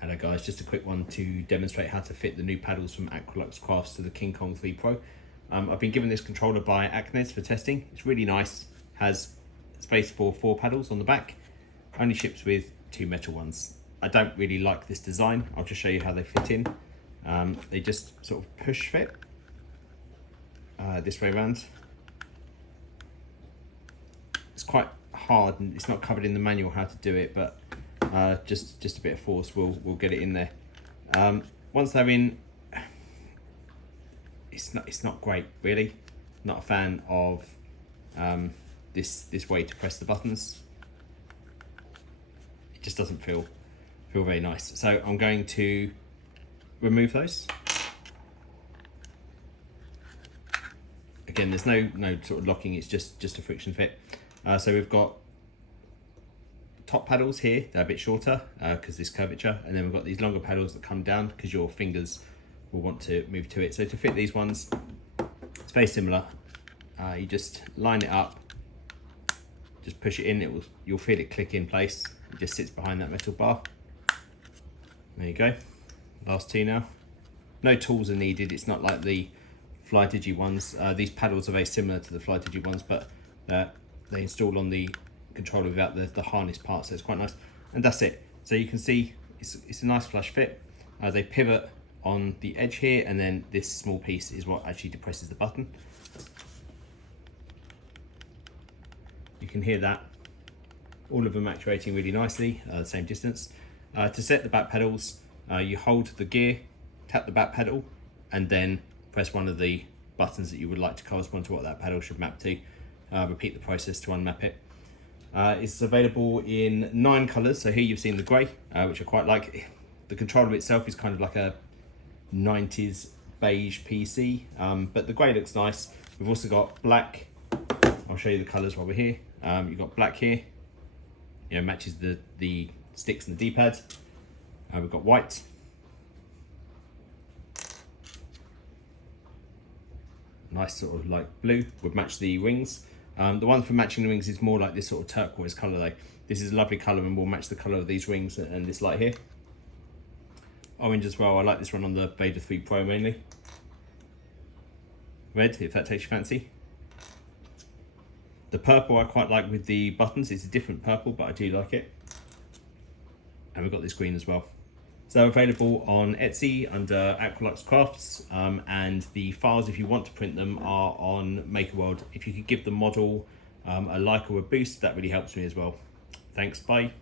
Hello guys, just a quick one to demonstrate how to fit the new paddles from Aqualux Crafts to the King Kong 3 Pro. I've been given this controller by Acnes for testing. It's really nice, has space for 4 paddles on the back, only ships with 2 metal ones. I don't really like this design. I'll just show you how they fit in. They just sort of push fit this way around. It's quite hard and it's not covered in the manual how to do it, but just a bit of force will get it in there. Once they're in, it's not great really. Not a fan of this way to press the buttons. It just doesn't feel very nice. So I'm going to remove those. Again, there's no sort of locking. It's just a friction fit. So we've got top paddles here, they're a bit shorter because this curvature, and then we've got these longer paddles that come down because your fingers will want to move to it. So to fit these ones, it's very similar. You just line it up, just push it in, you'll feel it click in place. It just sits behind that metal bar. There you go, last 2 now. No tools are needed, it's not like the Flydigi ones. These paddles are very similar to the Flydigi ones, but they install on the controller without the harness part, so it's quite nice. And that's it. So you can see it's a nice flush fit. They pivot on the edge here, and then this small piece is what actually depresses the button. You can hear that. All of them actuating really nicely, the same distance. To set the back pedals, you hold the gear, tap the back pedal, and then press one of the buttons that you would like to correspond to what that pedal should map to. Repeat the process to unmap it. It's available in 9 colours. So here you've seen the grey, which I quite like. The controller itself is kind of like a 90s beige PC, but the grey looks nice. We've also got black. I'll show you the colours while we're here. You've got black here, matches the sticks and the D-pad. We've got white. Nice sort of like blue would match the wings. The one for matching the wings is more like this sort of turquoise colour though. This is a lovely colour and will match the colour of these wings and this light here. Orange as well, I like this one on the Vader 3 Pro mainly. Red, if that takes your fancy. The purple I quite like with the buttons. It's a different purple, but I do like it. And we've got this green as well. So available on Etsy under Aqualux Crafts, and the files, if you want to print them, are on MakerWorld. If you could give the model a like or a boost, that really helps me as well. Thanks, bye.